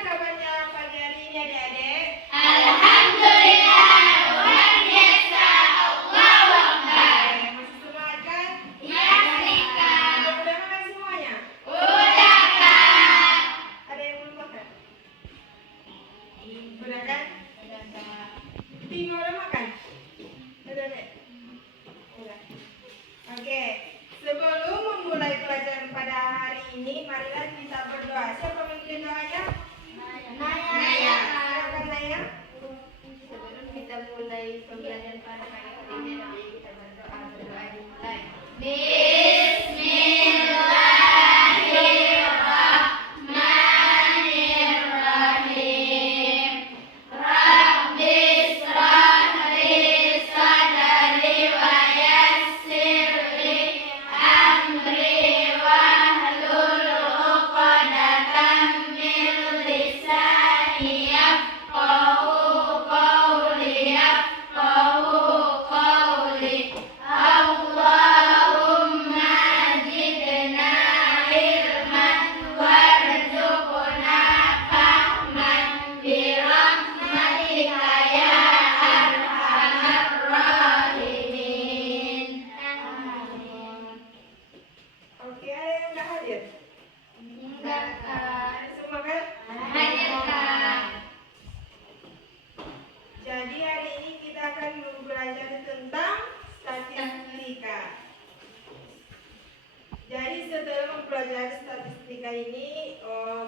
kabarnya pagi hari ini adik-adik? Alhamdulillah, luar biasa. Allahu Akbar. Masih semangat kan? Iya, Kak. Udah makan semuanya? Udah, Kak. Ada yang belum makan? Udah kan? Udah, Kak. Timo udah makan? Udah deh? Udah. Oke, sebelum memulai pelajaran pada hari ini, marilah kita berdoa. Siapa memimpin doanya? Naya. Silakan Naya. Sebelum kita mulai pembelajaran pada pagi ini, mari kita berdoa dimulai. Bismillahirrahmanirrahim. Rabbi israh li sadri wa yassir li amri wahlul 'uqdatam min lisani yafqahu qawli. Allahumma zidna ilman warzuqna fahman birahmatika ya arhamar rahimin. Amin. Oke, ada yang nggak hadir? Enggak, Kak. Ada semua kan? Hadir, Kak. Jadi hari ini kita akan belajar tentang statistika. Jadi setelah mempelajari statistika ini,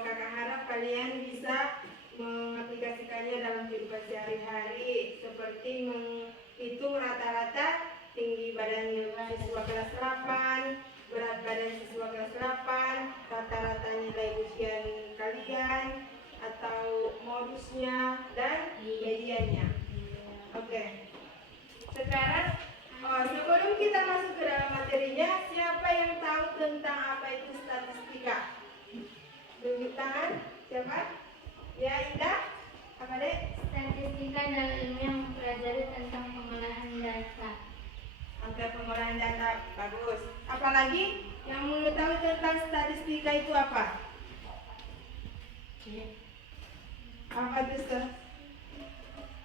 kakak harap kalian bisa mengaplikasikannya dalam kehidupan sehari-hari, seperti menghitung rata-rata tinggi badan siswa kelas 8, berat badan siswa kelas 8, rata-rata nilai ujian kalian, atau modusnya dan mediannya. Oke. Sekarang sebelum kita masuk ke dalam materinya, siapa yang tahu tentang apa itu statistika? Tunjuk tangan. Siapa? Ya, Indah. Apa, Dek? Statistika adalah ilmu yang mempelajari tentang pengolahan data. Oke, pengolahan data. Bagus. Apalagi yang mengetahui tentang statistika itu apa? Apa itu, Sir?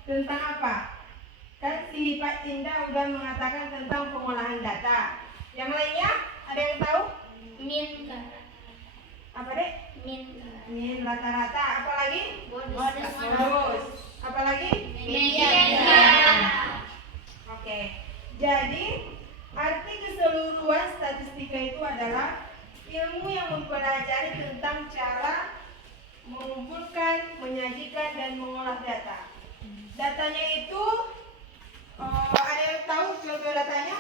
Tentang apa? Kan si Pak Indah udah mengatakan tentang pengolahan data. Yang lainnya ada yang tahu? Min, Kak. Apa, Dek? Min, Kak. Ini rata-rata. Apalagi? Bonus. Apalagi? Median. Oke. Jadi arti keseluruhan statistika itu adalah ilmu yang mempelajari tentang cara mengumpulkan, menyajikan, dan mengolah data. Datanya itu ada yang tahu contoh datanya?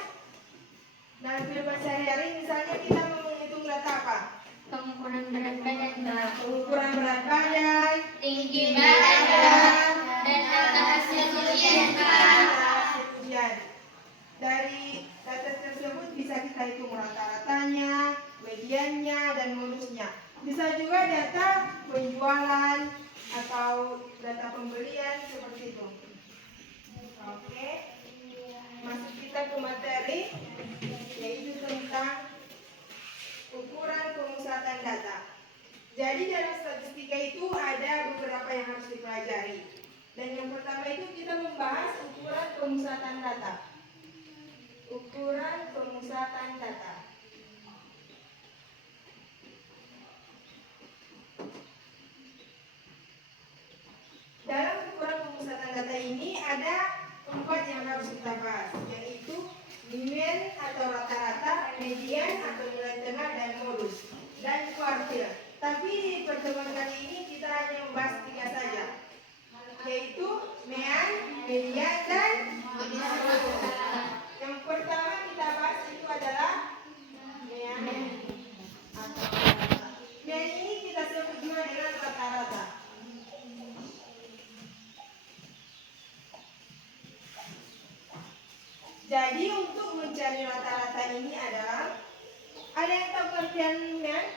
Dalam kehidupan sehari-hari, misalnya kita mau menghitung data apa? Pengukuran berat badan, Kak. Pengukuran berat badan, Tinggi badan, dan data hasil ujian, Kak. hasil ujian. Dari data tersebut bisa kita hitung rata-ratanya, mediannya, dan modusnya. Bisa juga data penjualan atau data pembelian seperti itu. Oke, masuk kita ke materi, yaitu tentang ukuran pemusatan data. Jadi dalam statistika itu ada beberapa yang harus dipelajari. Dan yang pertama itu kita membahas ukuran pemusatan data. Ukuran pemusatan data. Dalam ukuran pemusatan data ini ada 4 yang harus kita bahas, yaitu mean atau rata-rata, median atau nilai tengah, dan modus, dan kuartil. Tapi di pertemuan kali ini kita hanya membahas 3 saja, yaitu mean, median, dan modus. Yang pertama kita bahas itu adalah mean atau rata-rata. Mean ini kita sebut juga dengan rata-rata. Jadi untuk mencari rata-rata ini adalah, ada yang tahu pengertian mean?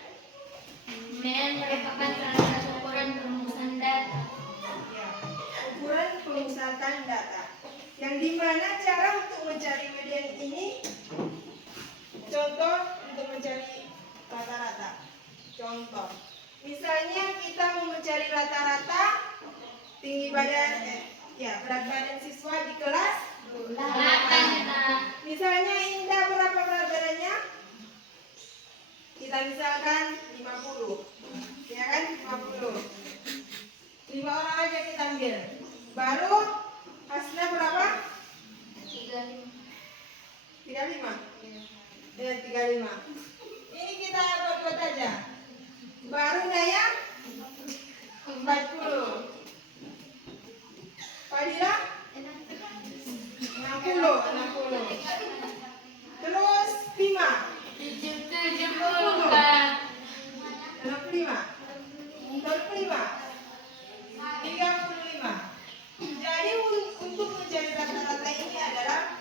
Mean merupakan salah satu ukuran perumusan data. Ya, ukuran pemusatan data. Yang dimana cara untuk mencari median ini, contoh untuk mencari rata-rata. Contoh, misalnya kita mau mencari rata-rata tinggi badan, berat badan siswa di kelas 8. Misalnya Indah berapa berat badannya? Kita misalkan 50, ya kan 50. 5 orang aja kita ambil. Baru Hasna berapa? 35. Ya 35. Ini kita buat aja. Baru Naya 40. Fadila 60. Terus Bima 65. 35. Jadi untuk mencari rata-rata ini adalah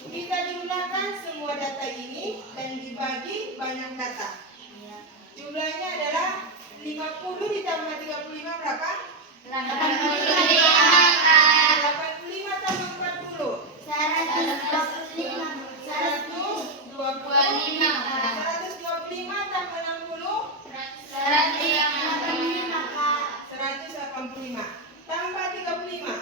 kita jumlahkan semua data ini dan dibagi banyak data. Jumlahnya adalah 50 ditambah 35 berapa? 85 tambah 40. 125 tambah 60. 185 tambah 35.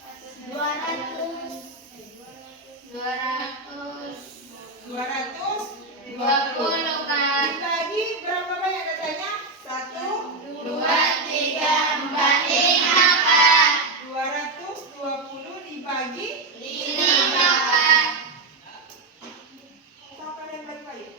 220. Dibagi berapa banyak datanya? 1, 2, 220 dibagi 5. Tahu kalian berapa ya?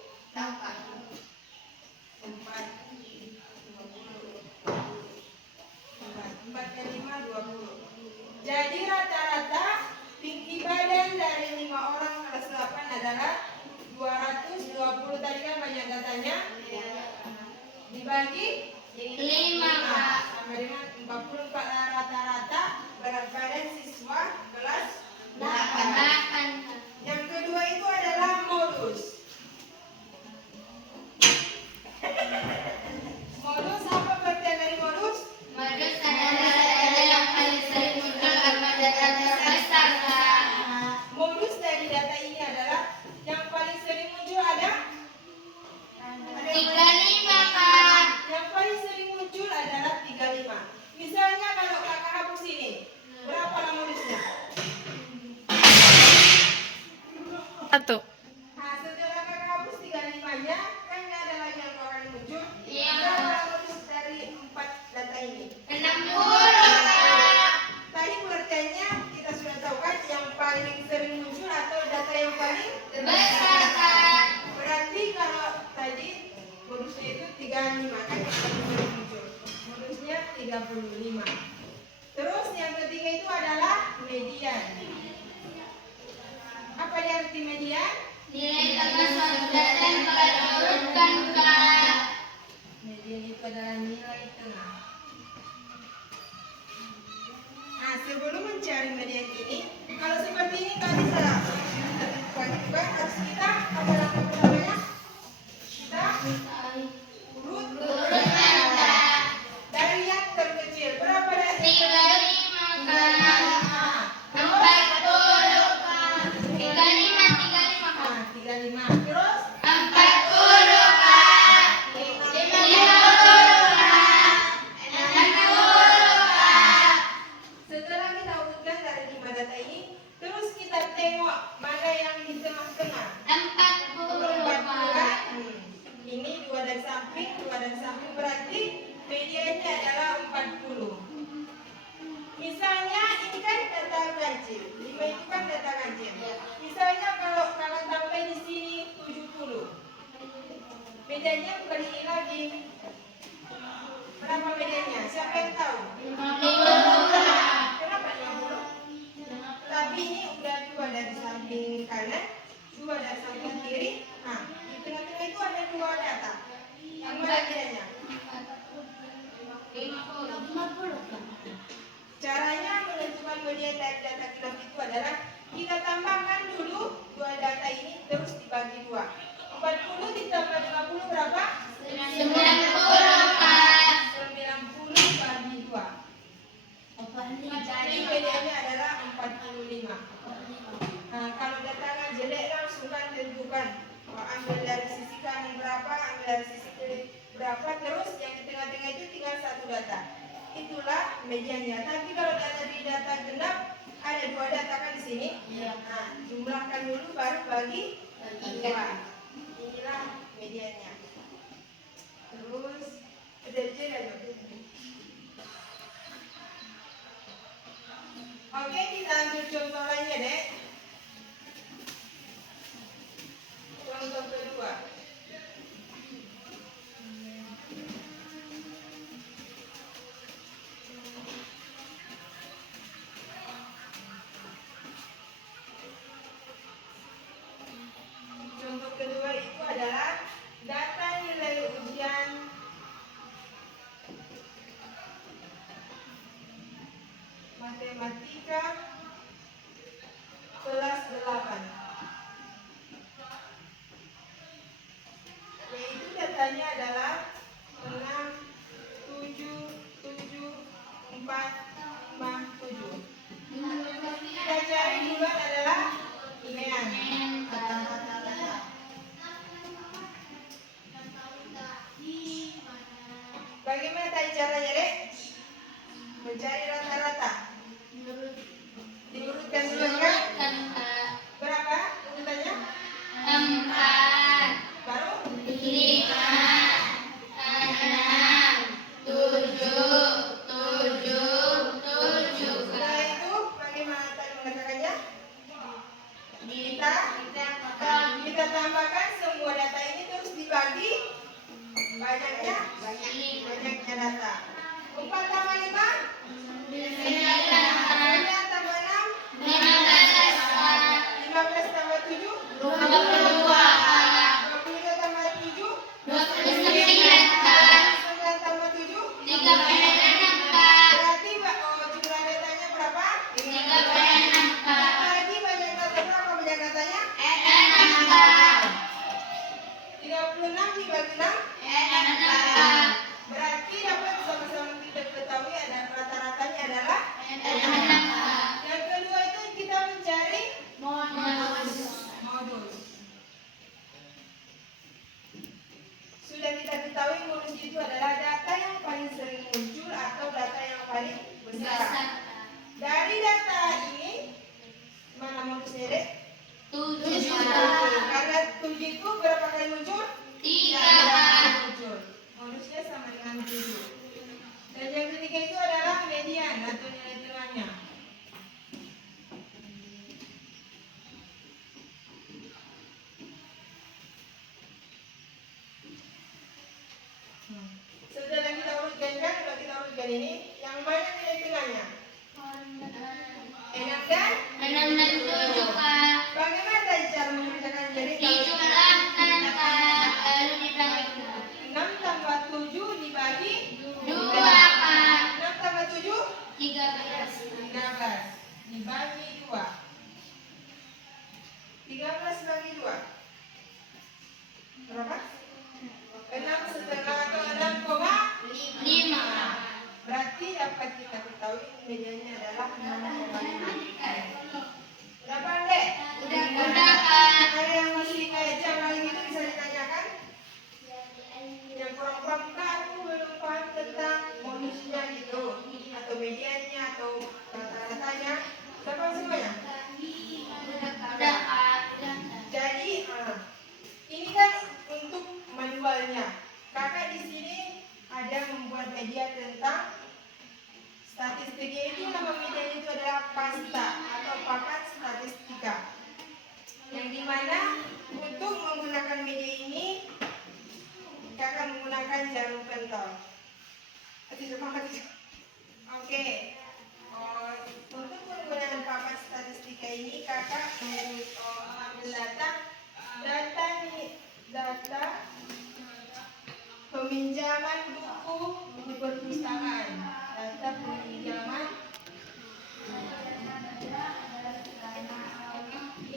4 kali 5, 20. Jadi rata-rata tinggi badan dari 5 orang kelas 8 adalah 220. Tadi kan banyak datanya. Dibagi 5. Sama dengan 44 rata-rata berat badan siswa kelas 8. Yang kedua itu adalah modus. Modus apa pengertian dari modus? Modus dari data ini adalah yang paling sering muncul ada? Yang paling sering muncul adalah 35. Misalnya kalau kakak hapus ini, berapa lah modusnya? 1. Nah, setelah kakak hapus 35-nya, kan nggak ada lagi yang bakal muncul. Iya. Berapa lah modus dari 4 data ini? 60. Tadi pengertiannya kita sudah tahu kan, yang paling sering muncul atau data yang paling Besar, Kak. berarti kalau tadi modusnya itu 35 kan yang paling sering muncul. Modusnya 35. Terus yang ketiga itu adalah median. Apa yang arti median? Nilai tengah suatu data yang telah diurutkan, Kak. Median itu adalah nilai tengah. Nah, sebelum mencari median ini, kalau seperti ini nggak bisa juga harus kita apa namanya? Kita urut dari yang terkecil. Berapa dari 35, Kak. 40, Kak. 35, Kak. 35. Terus 40, Kak. 50, Kak. 60, Kak. setelah kita urutkan dari 5 data ini, terus kita tengok mana yang di tengah-tengah. 40, Kan? Kak. Ini 2 dari samping berarti mediannya adalah 40. Misalnya ini kan data ganjil, 5 itu kan data ganjil. Misalnya kalau kalian tambah di sini 70, mediannya bukan ini lagi. Berapa mediannya? Siapa yang tahu? 50, Kak. Kenapa 50? Tapi ini udah 2 dari samping kanan, 2 dari samping kiri. Nah, di tengah-tengah itu ada 2 data. Yang mana mediannya? 50, Kak. Caranya menentukan median dari data genap itu adalah kita tambahkan dulu 2 data ini terus dibagi 2. 40 ditambah 50 berapa? 90, Kak. 90 bagi 2. Jadi mediannya adalah 45. Nah, kalau datanya jelek langsung kan tentukan. Ambil dari sisi kanan berapa, ambil dari sisi kiri berapa, terus yang di tengah-tengah itu tinggal 1 data. Itulah mediannya. Tapi kalau di data genap ada 2 data kan di sini. Nah, jumlahkan dulu baru bagi 2. Inilah mediannya. Terus oke, kita ambil contoh lainnya, Dek. Contoh kedua. Contoh kedua itu adalah data nilai ujian matematika kelas 8. Yaitu datanya adalah 6, 7, 7, 4, 5, 7. Kita cari duluan adalah INEAN atau rata-rata. Bagaimana tadi caranya, Dek? Mencari rata-rata. Diurutkan dulu kan? Berapa urutannya? 4, Baru 5, 6, 7, 7. setelah itu bagaimana tadi mengatakannya? Kita tambahkan semua data ini terus dibagi banyaknya data. 4 tambah 5 9 tambah 6 15 tambah 7 22 tambah 7 9 tambah 7 berarti jumlah datanya berapa? 36. Lagi banyak data berapa banyak datanya? 36 dibagi 6 berarti dapat sama-sama kita ketahui ada rata-ratanya adalah 6. Yang kedua itu kita mencari modus. Sudah kita ketahui modus itu adalah data yang paling sering muncul atau data yang paling besar. Dari data ini mana modusnya, Dek? 7. Karena 7 itu berapa kali muncul? 3. Muncul. Modusnya sama dengan 7. Dan yang ketiga itu adalah median atau nilai tengahnya. Setelah kita urutkan kan, kalau kita urutkan ini, yang mana nilai tengahnya? 6 dan 6 dan 7, Kak. bagaimana tadi cara mengerjakan? Jadi kalau Dijumlahkan, Kak, lalu dibagi 6 tambah 7 dibagi 2, Kak. 6 tambah 7 13. 13 dibagi 2. 13 bagi 2 berapa? 6,5 atau 6,5. 5. Berarti dapat kita ketahui mediannya adalah 6,5. Berapa, Dek? Udah, Kak. Ada yang masih kayak jam gitu bisa ditanyakan? Yang kurang paham, Kak, aku belum paham tentang modusnya gitu, atau mediannya atau rata-ratanya. Sudah paham semuanya? Udah, Kak. Jadi ini kan untuk manualnya. Kakak di sini ada membuat media tentang statistiknya. Itu nama media itu adalah pasta atau papan statistika. Yang dimana untuk menggunakan media ini kakak menggunakan jarum pentol. Oke. Untuk penggunaan papan statistika ini kakak mengambil data peminjaman buku di perpustakaan. Data peminjaman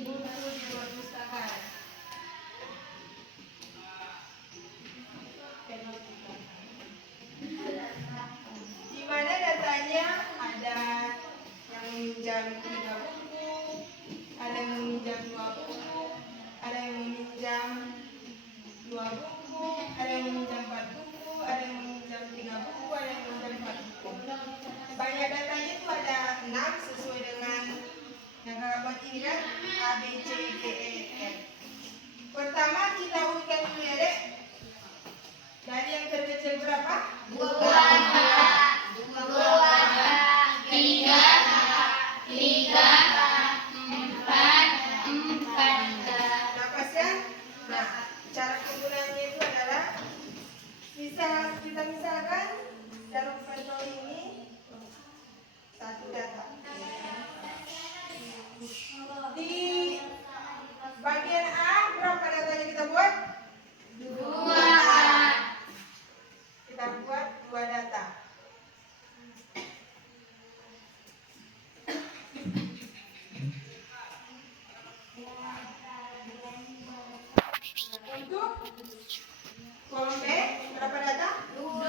buku di perpustakaan. Di banyak datanya itu ada 6 sesuai dengan yang kakak buat ini kan A, B, C, D, E, F. Pertama kita urutkan dulu ya dek. Dari yang terkecil berapa? 2, 3, 4. Napas ya? Nah, cara penggunaannya itu adalah kita misalkan dalam contoh ini satu data. Di bagian A berapa datanya kita buat? 2. Kita buat 2 data. Untuk kolom B berapa data? 2.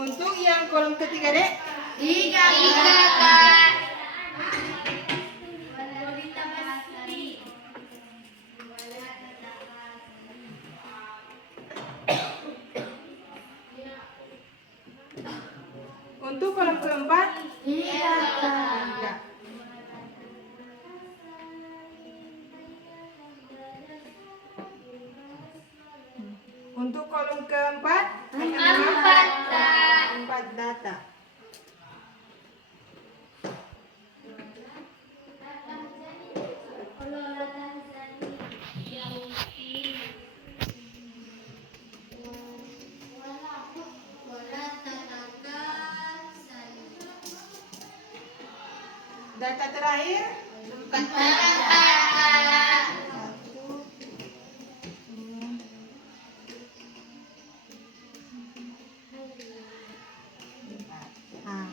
Untuk yang kolom ketiga dek? 3, Kak. Untuk kolom keempat? 3, Kak. 3. Untuk kolom keempat? 4, Kak. 4 data. Data terakhir? 4, Kak. 1, 2, nah,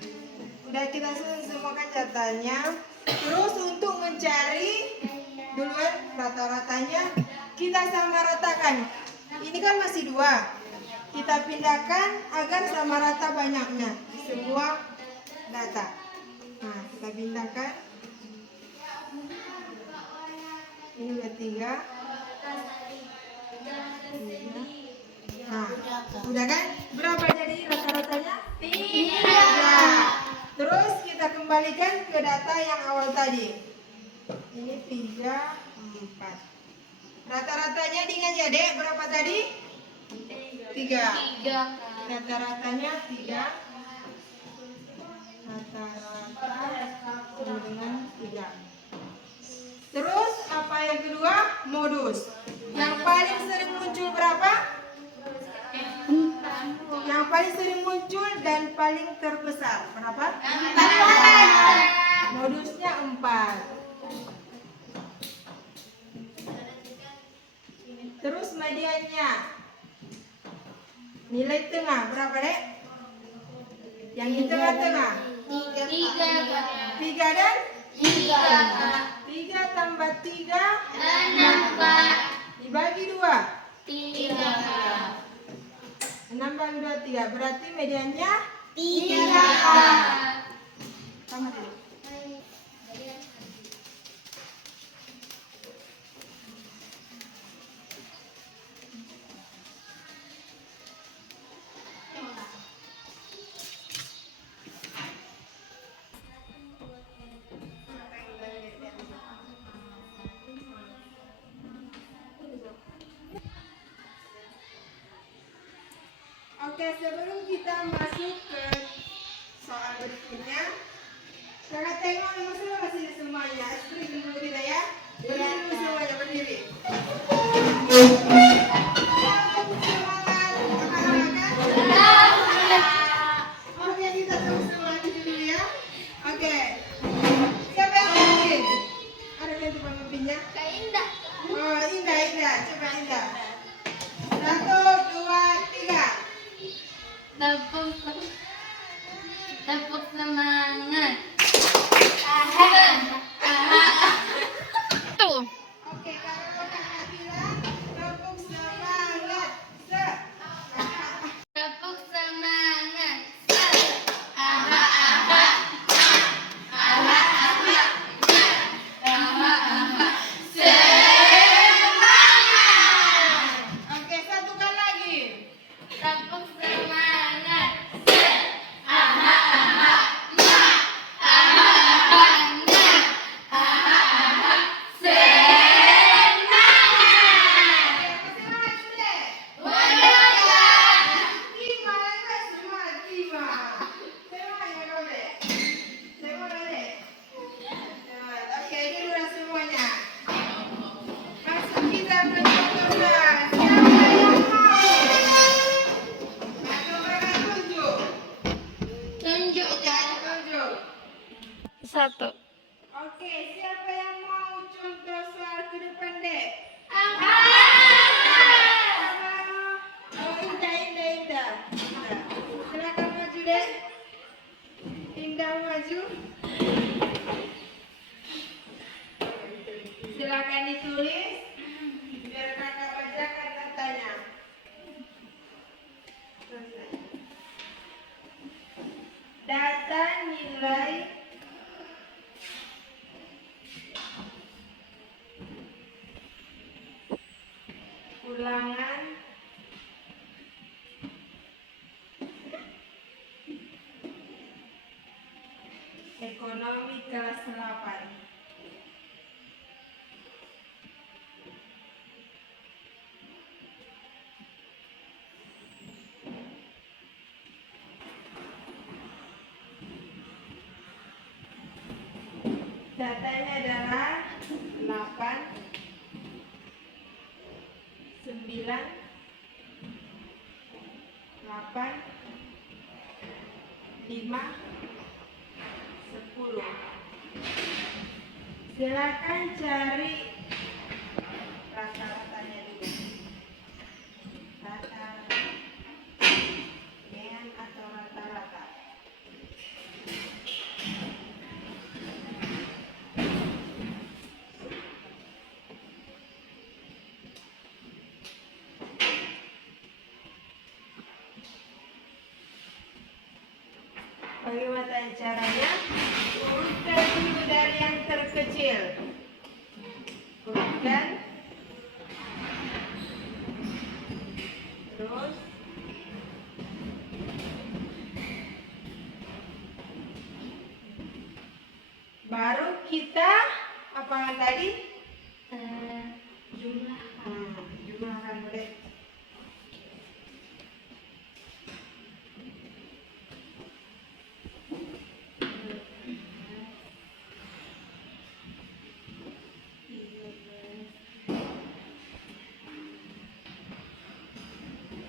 udah kita susun semua kan datanya. Terus untuk mencari duluan rata-ratanya kita sama ratakan. Ini kan masih 2. Kita pindahkan agar sama rata banyaknya semua data. Nah, kita pindahkan. Ini udah 3. Nah, udah kan? Berapa jadi rata-ratanya? 3. Terus kita kembalikan ke data yang awal tadi. Ini 3, 4. Rata-ratanya diingat ya dek, berapa tadi? 3. Rata-ratanya 3. Rata-rata dengan 3. Terus apa yang kedua? Modus. Yang paling sering muncul berapa? Yang paling sering muncul dan paling terbesar berapa? 4. Modusnya 4. Terus mediannya. Nilai tengah berapa dek? Yang di tengah-tengah? 3 dan? 3 tambah 3 6, Kak. dibagi 2. 3, Kak. 6 bagi 2, 3. Berarti mediannya 3, Kak. sama dulu. Oke, sebelum kita masuk ke soal berikutnya, kakak tengok nomor semua masih semuanya. Screen dulu kita ya. Berdiri dulu semuanya, berdiri. Semangat, anak-anak. Oke, kita terus semangat dulu ya. Oke. Siapa yang memimpin? Ada yang coba memimpinnya? Kak Indah. Oh, Indah. Coba Indah. 1, 2, 3. Tepuk semangat. 1. Oke, siapa yang mau contoh soal ke depan, Dek? Oh, Indah. Silakan maju, Dek. Indah maju. Silakan ditulis biar kakak bacakan katanya. Selesai. Data nilai ulangan ekonomi kelas 8. Datanya adalah 8, 9, 8, 5, 10. Silakan cari rata-ratanya dulu. Rata-rata. Dengan atau rata-rata. Bagaimana caranya? Urutkan dulu dari yang terkecil. Urutkan. Terus baru kita apakan tadi? Jumlahkan boleh.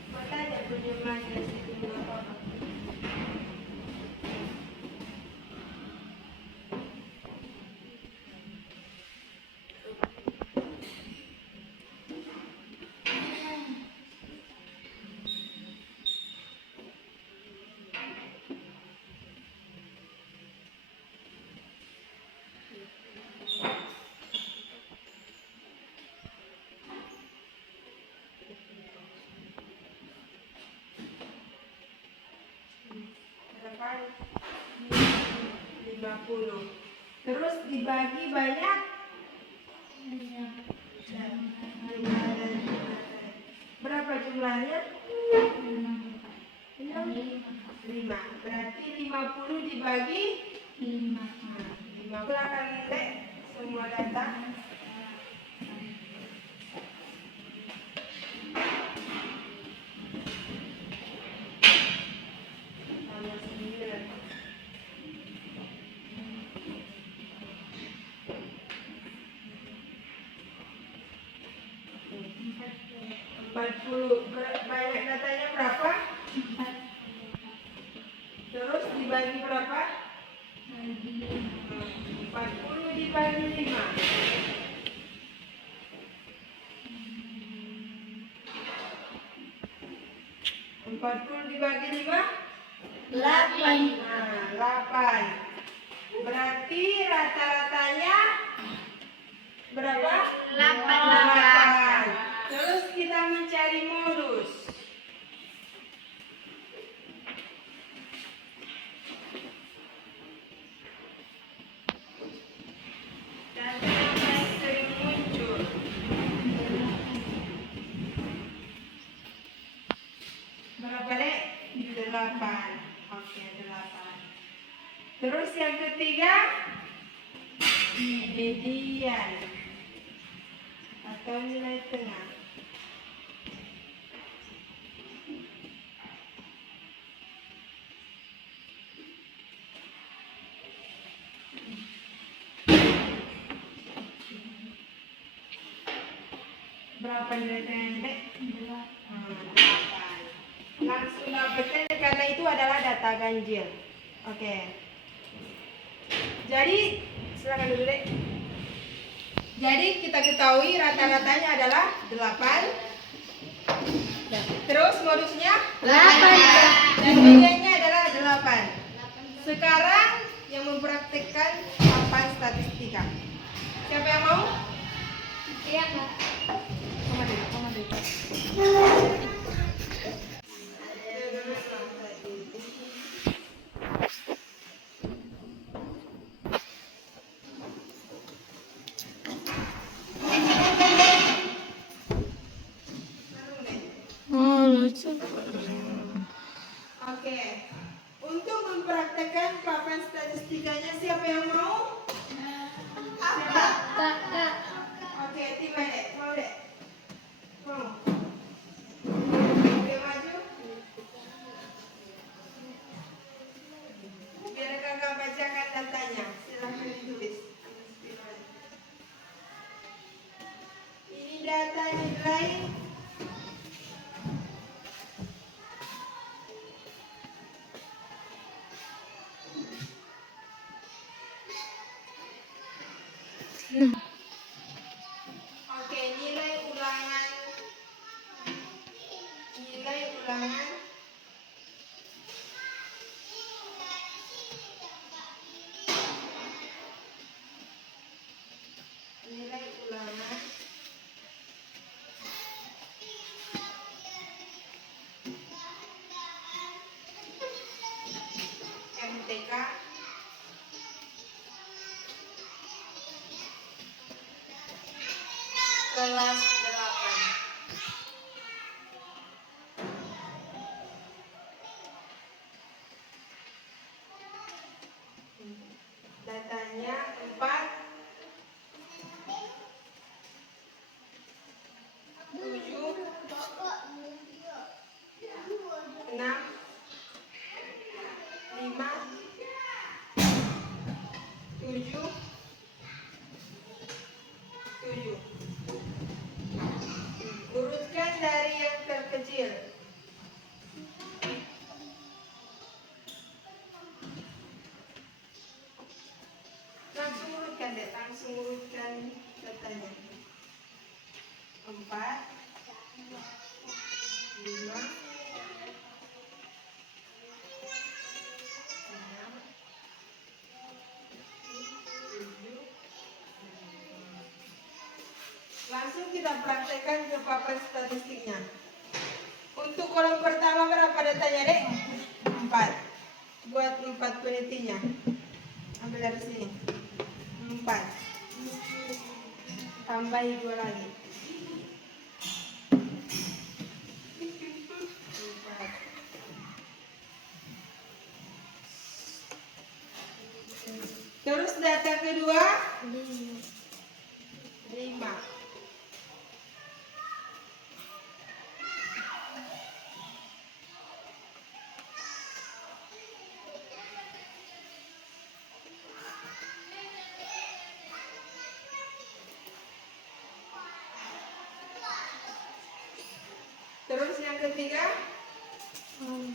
Makanya penjumlahnya sejumlah orang. Berapa? 50. Terus dibagi banyak? Berapa jumlahnya? 5. Berarti 50 dibagi 5. 50 akan Dek semua data. Tambah 9. 40. Banyak datanya berapa? 4. Terus dibagi berapa? 40 dibagi 5. 40 dibagi 5? 8. Nah, 8. Berarti rata-ratanya berapa? 8. Terus kita mencari modus. Data yang paling sering muncul. Berapa, Dek? 8. Oke, 8. Terus yang ketiga, median atau nilai tengah. Berapa nilai tengahnya, Dek? 8. Langsung dapetin karena itu adalah data ganjil. Oke. Jadi silakan dulu deh. Jadi kita ketahui rata-ratanya adalah 8. Terus modusnya 8 dan nilainya adalah 8. Sekarang yang mempraktikkan papan statistika. Siapa yang mau? Iya, Kak. Mama dulu. Oh, lucu. Oke. Untuk mempraktekkan papan statistikanya siapa yang mau? Siapa? Kak. Oke, tiba dek. Mau dek? Mau? Oke, maju. Biar kakak bacakan datanya. Silahkan ditulis. Ini data nilai Oke, nilai ulangan nilai ulangan MTK kelas 8. Datanya 4, 7, 6, 5, 7, 7. Urutkan dari yang terkecil. Langsung urutkan deh, langsung urutkan datanya. 4, 5, 6, 7. Langsung kita praktekkan ke papan statistiknya. Untuk kolom pertama berapa datanya dek? 4. Buat 4 penitinya. Ambil dari sini. 4. Tambahi 2 lagi. 4. Terus data kedua 5. Terus yang ketiga 6.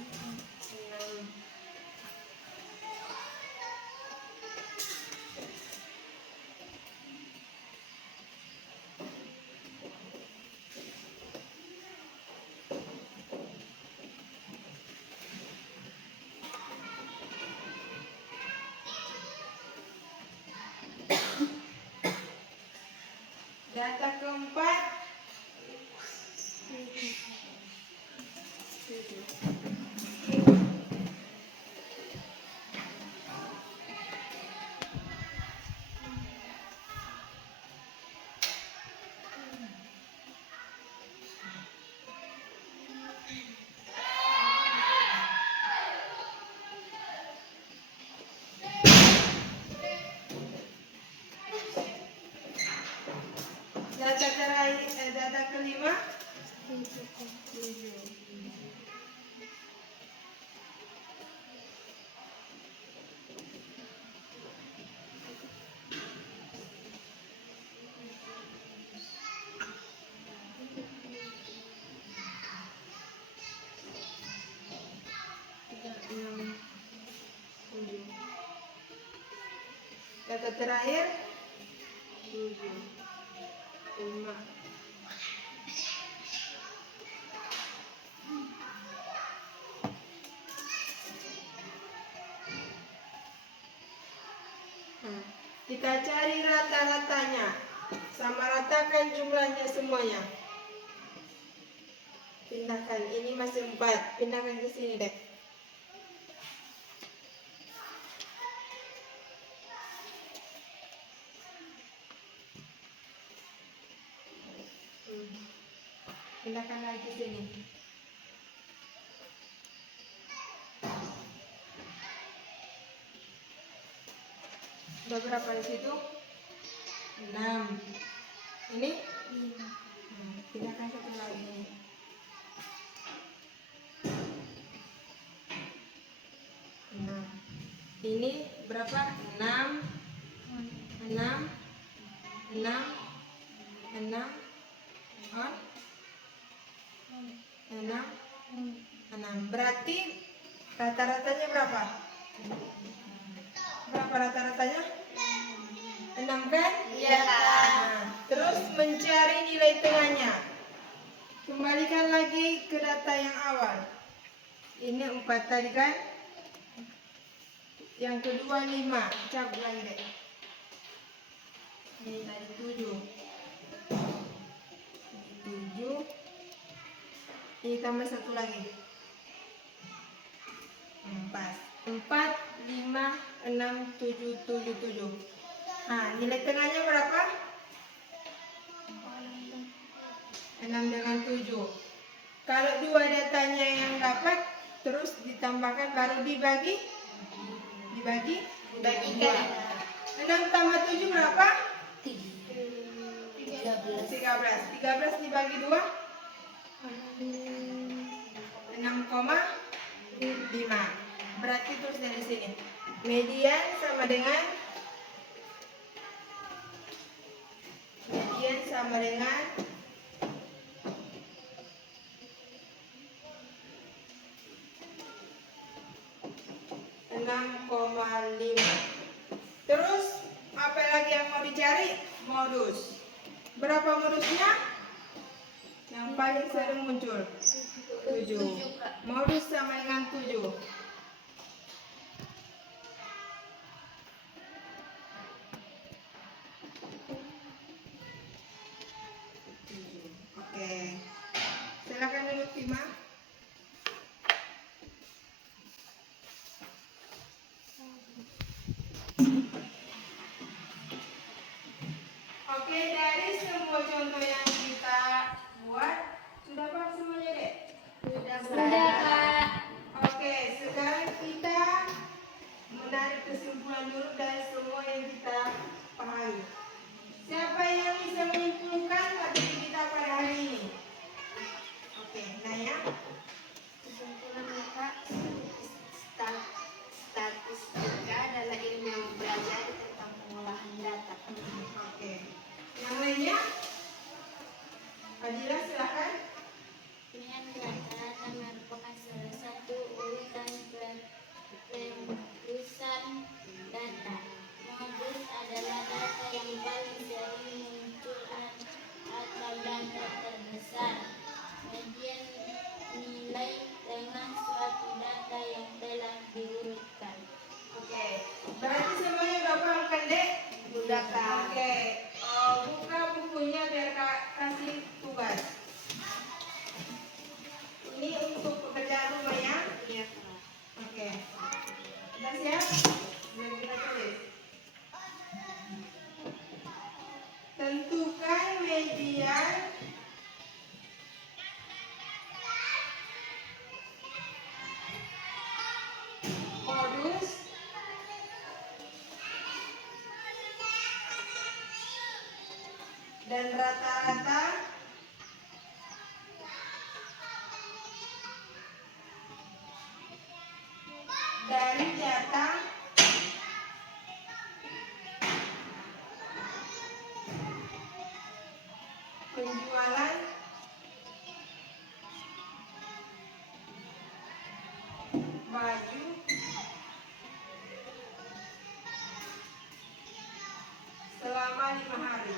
Data keempat 7. Data terakhir, data kelima 7. data terakhir 7, 5. Kita cari rata-ratanya, sama ratakan jumlahnya semuanya. Pindahkan, ini masih 4, pindahkan ke sini deh. Pindahkan lagi ke sini. Udah berapa di situ? 6. Ini? Pindahkan satu lagi. Ini berapa? 6, 6, 6, 6, 6. Berarti rata-ratanya berapa? Berapa rata-ratanya? 6 kan? Iya, Kak. Nah, terus mencari nilai tengahnya. Kembalikan lagi ke data yang awal. Ini 4 tadi kan? Yang kedua 5. Cabut lagi deh. Ini tadi 7. 7. Ini tambah satu lagi. 4. 4, 5, 6, 7, 7, 7. Nah, nilai tengahnya berapa? 6 dengan 7. Kalau dua datanya yang dapat, terus ditambahkan baru dibagi. Bagikan. 6 tambah 7 berapa? 13. 13 dibagi 2 6,5. Berarti terus dari sini median sama dengan 6,5. Terus apa lagi yang mau dicari? Modus. Berapa modusnya? Yang paling sering muncul 7. Modus sama dengan 7. Oke. Silakan duduk, Tima. Oke, dari semua contoh yang kita buat, sudah paham semuanya, Dek? Sudah, Kak. Oke, sekarang kita menarik kesimpulan dulu dari semua yang kita pahami. Siapa yang bisa menyimpulkan materi kita pada hari ini? Oke, Naya. Kesimpulan, Kak, statistika adalah ilmu yang mempelajari tentang pengolahan data. Oke. Yang lainnya? Fadila, silakan. Pilihan rata-rata merupakan salah satu urutan perusahaan data. Modus adalah data yang paling sering muncul atau data terbesar. Median nilai tengah suatu data yang telah diurutkan. Oke. Berarti semuanya udah paham kan, Dek? Sudah, Kak. Oke. Buka bukunya biar Kak kasih tugas. Ini untuk pekerjaan rumah ya? Iya, Kak. Oke. Sudah siap? Sudah kita tulis. Tentukan median modus dan rata-rata dari data penjualan baju selama 5 hari.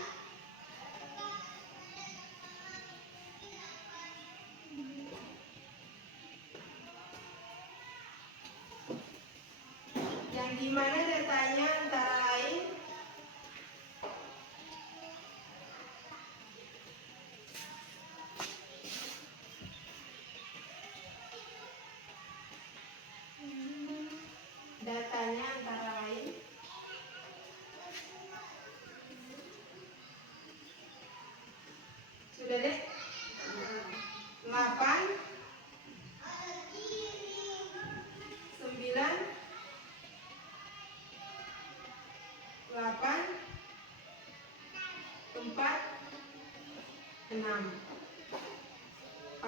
Yang dimana datanya antara lain sudah deh 8 9 8 4 6.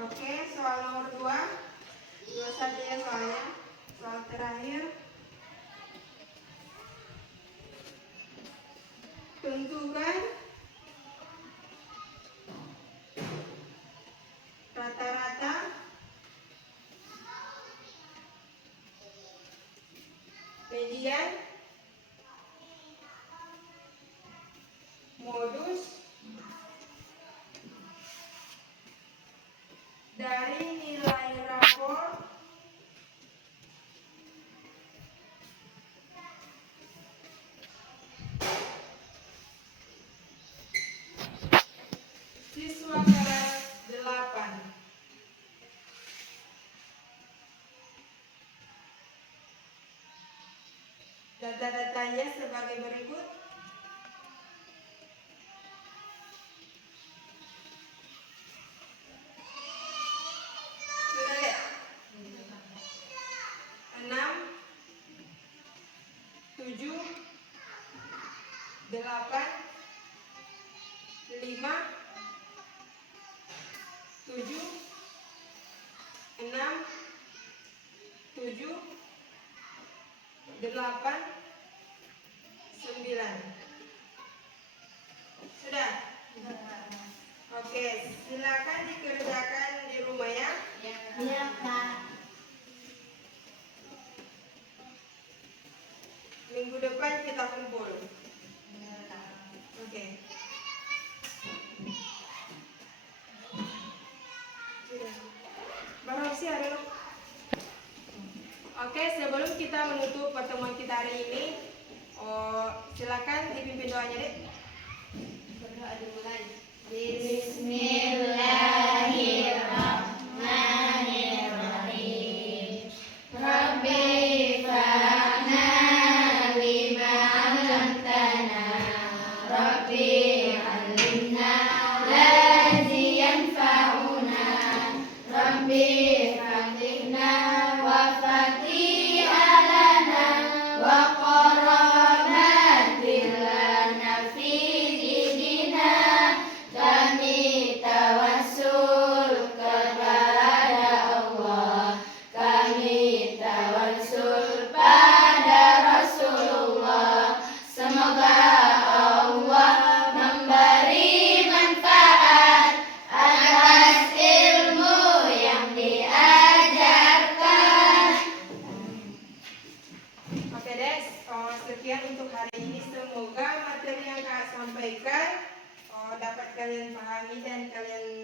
Oke, soal nomor 2 saja ya soalnya. Soal terakhir, tentukan rata-rata median modus dari nilai rapor siswa kelas 8. Data-datanya sebagai berikut. Sudah lihat? 6 7 8 5 7 6 7 8 9. Sudah? Oke, silakan dikerjakan di rumah ya. Iya, Kak. Minggu depan kita kumpul. Oke. Baru sih ada lo. Oke, sebelum kita menutup pertemuan kita hari ini, silakan dipimpin doanya deh. Berdoa dimulai. Bismillahirrahmanirrahim. Rabbi fa'na lima 'allamtana. Rabbi 'allimna ladzi yanfa'una. Rabbi fatihna wa fatih alana wa qaramatil lana fi dinina. Kami tawassul kepada Allah. Kami tawassul pada Rasulullah. Semoga Allah memberi manfaat atas ilmu yang diajarkan. Oke deh, sekian untuk hari ini. Semoga materi yang Kak sampaikan dapat kalian pahami dan kalian